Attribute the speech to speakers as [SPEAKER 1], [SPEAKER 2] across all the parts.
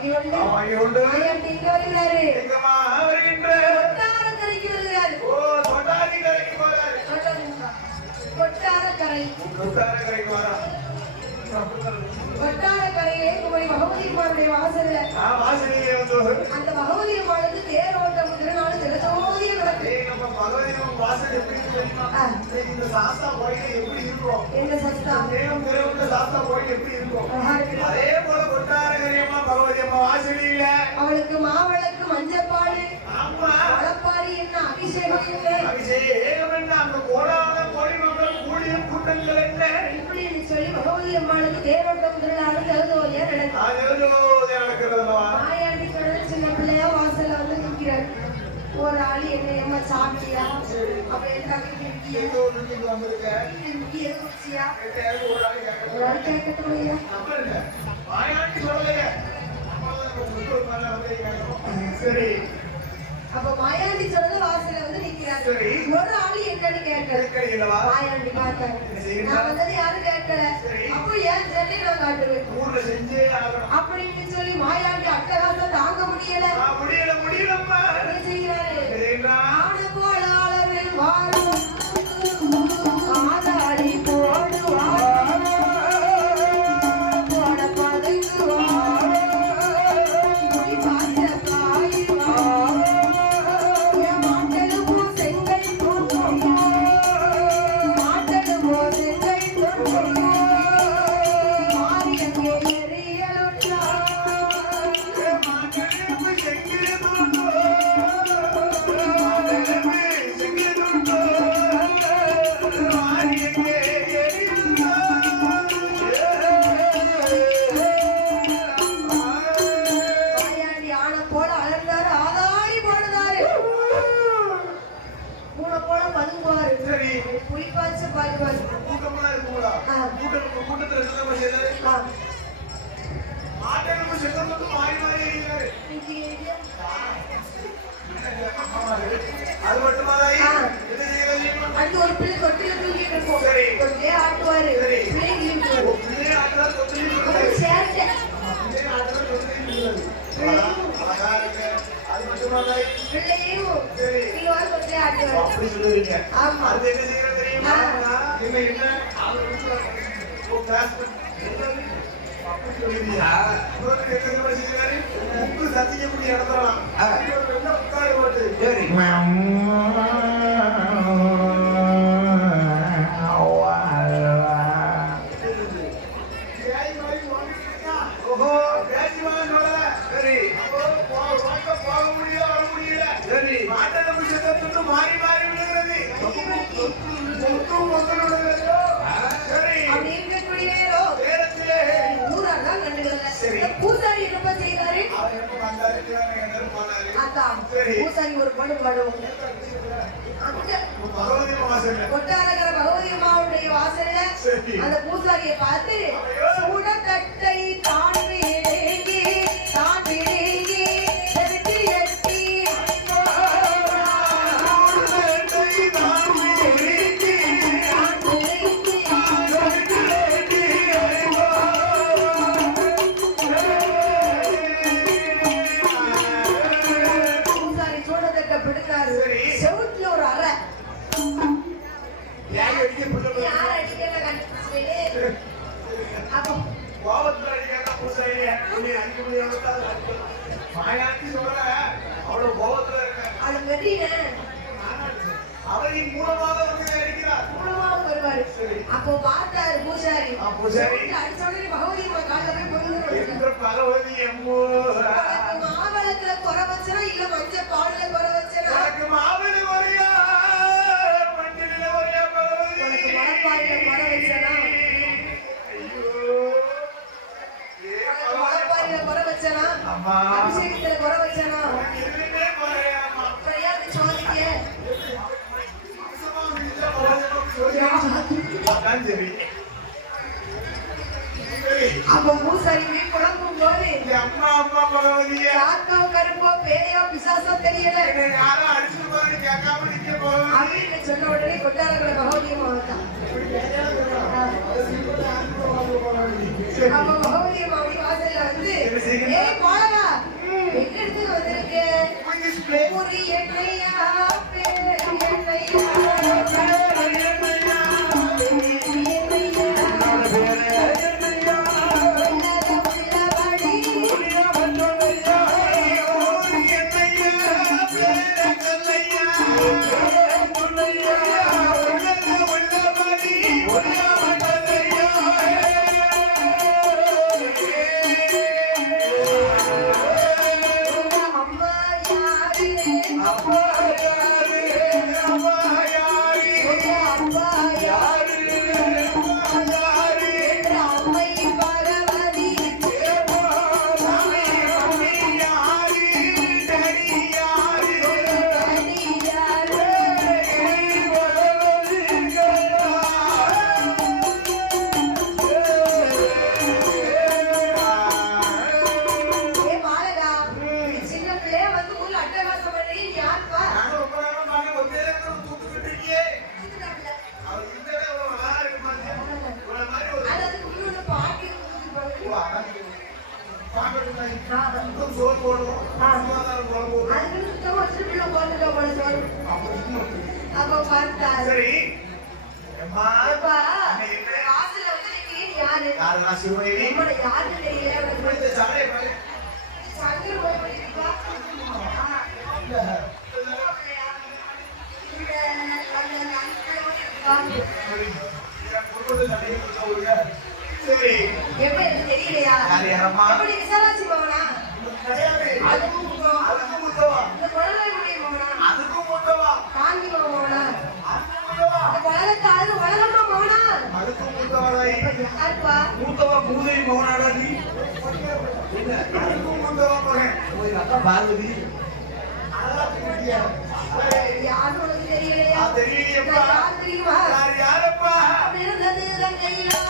[SPEAKER 1] அகியுண்டு
[SPEAKER 2] வட்டாரக்கரையிலே உங்களுடைய மகமதி குமாருடைய வாசல்ல. அந்த மகமதி குமாருக்கு தேரோட்டம் திருநாள்
[SPEAKER 1] திருத்தோதிய இந்த சாஸ்தா கோயில் எப்படி இருக்கும்? இந்த எப்படி இருக்கும்? அதே பகவதி அம்மா வாசலில.
[SPEAKER 2] அவளுக்கு மாவிளக்கு மஞ்சப்பாடு
[SPEAKER 1] ஆமா.
[SPEAKER 2] வளப்பாரி என்ன அபிஷேகம்
[SPEAKER 1] அபிஷேகம் என்ன? அந்த கோடான கோடி மக்கள் கூடிய கூட்டங்கள் என்ன?
[SPEAKER 2] இப்படி சொல்லி பகவதி அம்மாளுக்கு தேரோட்டம்
[SPEAKER 1] திருநாள் எழுதோ ஏன்
[SPEAKER 2] நடக்கிறதா கடல் சின்ன பிள்ளையா வாசல்ல வந்து நிற்கிறார் ஒரு ஆளு என்ன ஏமா சாப்பிட்டியா? அப்ப என்ன
[SPEAKER 1] வந்திருக்கேன் ஒரு ஆள்
[SPEAKER 2] கேட்கட்டும் ஐயா?
[SPEAKER 1] வாயாண்டி சொல்லலையா சரி.
[SPEAKER 2] அப்ப மாயாண்டி சொன்னது வாசல வந்து
[SPEAKER 1] நிக்கிறாங்க
[SPEAKER 2] ஒரு ஆளு என்னன்னு கேட்கல. மாயாண்டி
[SPEAKER 1] பார்த்தாங்க
[SPEAKER 2] நான் வந்தது யாரும் கேட்கல. அப்போ ஏன் சென்னை நான் காட்டுவேன் அப்படின்னு சொல்லி மாயாண்டி அட்டகாசம் தாங்க முடியல.
[SPEAKER 1] முடியல முடியலப்பா.
[SPEAKER 2] செய்வீங்க
[SPEAKER 1] அது என்ன செய்யறது தெரியுமா? என்ன என்ன? சத்தியப்படி நடத்தலாம் முத்தாறு போட்டு. சரி. மாறி மாறி
[SPEAKER 2] பூசாரி ஒரு பொண்ணு பண்ணுவோம் கொட்டார
[SPEAKER 1] சரி அதான் சரி
[SPEAKER 2] அப்ப பூசாரி குழம்பும் போது
[SPEAKER 1] அம்மா அம்மா பகவதியே
[SPEAKER 2] ஆத்தோ கருப்போ பேயோ பிசாசோ தெரியல. யாரோ வந்திருக்கேன்
[SPEAKER 1] தாய் மூத்தவ பூதேவி மகனாடாதி அதுக்கும் வந்தவா மகன்? போய் அதான் பார்வதி.
[SPEAKER 2] இருந்தது ரங்கையா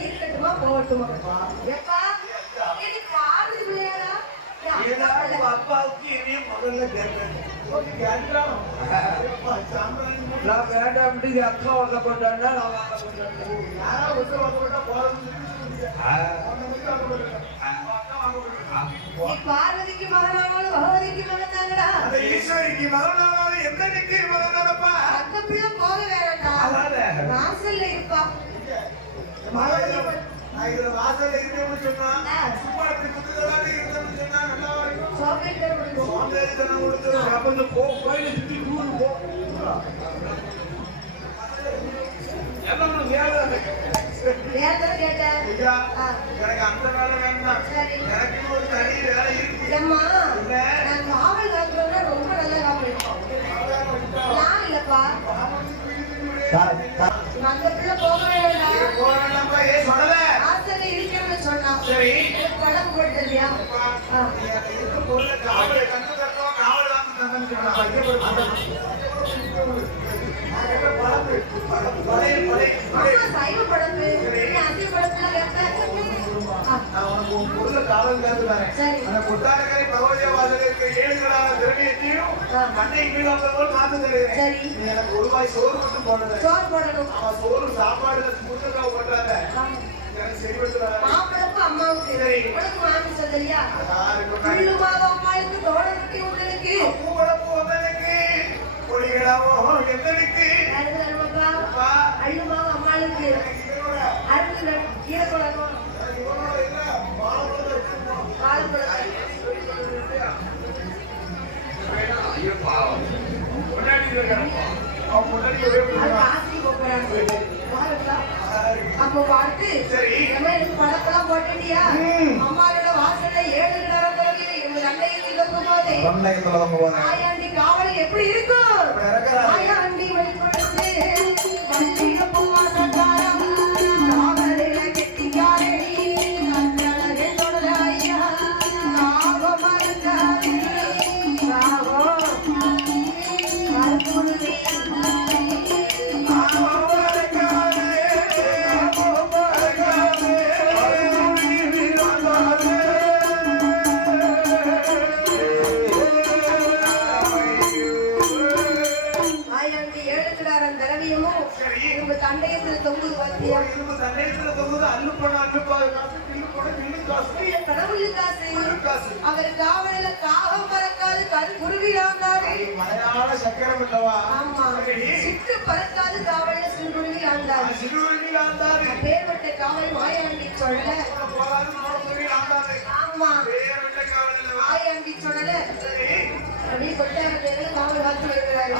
[SPEAKER 2] இருக்கட்டுமா போகட்டுமாப்பா எப்பா? இது காதல் பிள்ளையாடா
[SPEAKER 1] அப்பாவுக்கு இனிய முதல்ல
[SPEAKER 3] நான் வேண்டாம் அக்கா
[SPEAKER 1] வந்த போட்டேன்னா நான் வாங்க
[SPEAKER 2] போட்டேன் பார்வதிக்கு மகனானாலும் பகவதிக்கு
[SPEAKER 1] மகனாங்கடா ஈஸ்வரிக்கு மகனானாலும் எந்த நிக்கு மகனானப்பா
[SPEAKER 2] அந்த பிள்ளை போக வேண்டாம் வாசல்ல இருப்பா.
[SPEAKER 1] இதுல வாசல்ல இருக்கணும்னு சொன்னா சும்மா இப்படி குத்துக்கலாட்டு இருக்கணும்னு சொன்னா நல்லா
[SPEAKER 2] வரைக்கும் சோம்பேறி
[SPEAKER 1] தனம் கொடுத்து
[SPEAKER 3] அப்ப இந்த போ கோயில சுத்தி கூறு போ
[SPEAKER 1] எனக்கு அந்த வேலை வேண்டாம் எனக்கு ஒரு தனி வேலை இருக்கு
[SPEAKER 2] காவல் காக்கிறோம்னா ரொம்ப நல்லா காப்பீடு நான் இல்லப்பா அதுக்குள்ள போக வேண்டாம்.
[SPEAKER 1] போக வேண்டாம் ஏ சொல்லல?
[SPEAKER 2] ஆசை இருக்கிறது சொன்னா
[SPEAKER 1] சரி.
[SPEAKER 2] படம்
[SPEAKER 1] போட்டலையா இதுக்கு பொருள் நான் உனக்கு உன் பொருளை காவல்
[SPEAKER 2] தருகிறேன்
[SPEAKER 1] அந்த கொட்டாரக்கரை பகவதிய வாசல் இருக்கிற ஏழு கடான திரவியத்தையும் மண்ணை கீழாத போல் காத்து தருகிறேன் நீ எனக்கு ஒரு வாய் சோறு மட்டும் போடுறது
[SPEAKER 2] சோறு போடணும்
[SPEAKER 1] அவன் சோறு சாப்பாடு முருகக்காக
[SPEAKER 2] போடுறாங்க
[SPEAKER 1] எனக்கு சரிபட்டு வர
[SPEAKER 2] மாப்பிளக்கும் அம்மாவுக்கு
[SPEAKER 1] சரி
[SPEAKER 2] உனக்கு வாங்கி சொல்லியா அம்மாளுக்கு அப்போ பார்த்து படத்தெல்லாம் போட்டுட்டியா அம்மாவோட வாசல்ல ஏழு நடந்தவங்க இவங்க தண்டையில் இருக்கும் போது ஆயாண்டி காவல் எப்படி இருக்கும்? ஆயாண்டி வெளிக்கொண்டு ஆண்டாரு. பேர்பட்ட
[SPEAKER 1] காலை வாயாண்டி சொல்லல.
[SPEAKER 2] ஆமா. பேர்பட்ட காலையில
[SPEAKER 1] வாயாண்டி
[SPEAKER 2] சொல்லல. அப்படி கொட்டாரத்தை காவல் காத்து வருகிறாரு.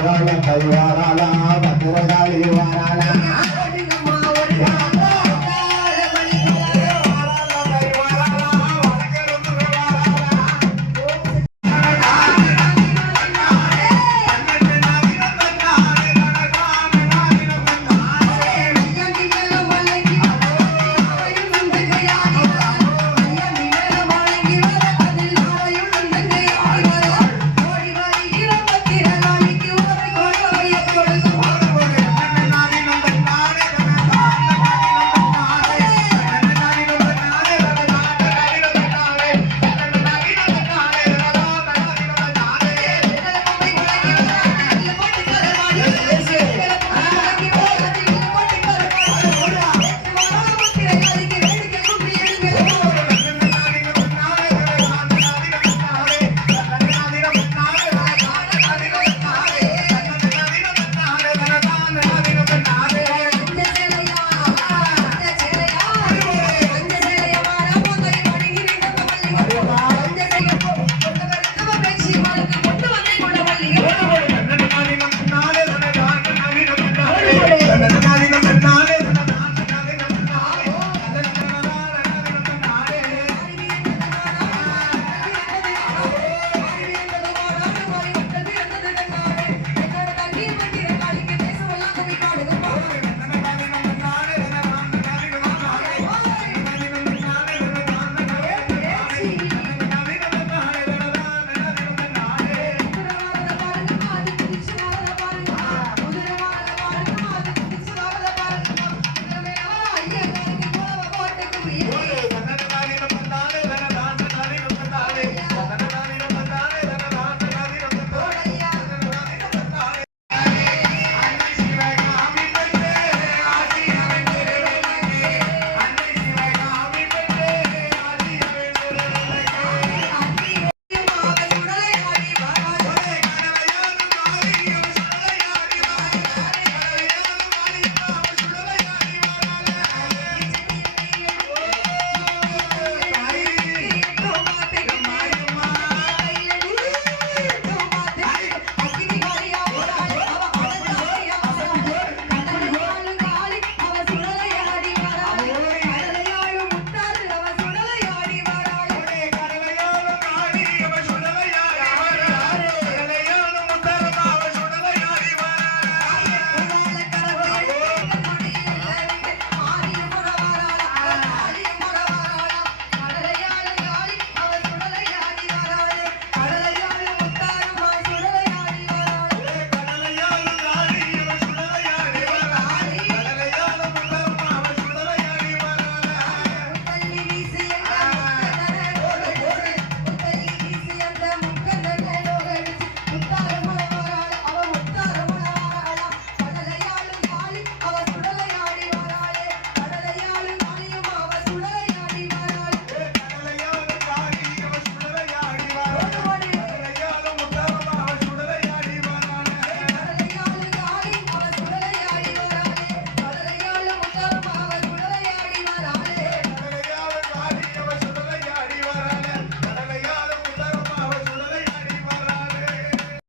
[SPEAKER 4] வாராளா. கை வாராளா பத்திரகாளி வாராளா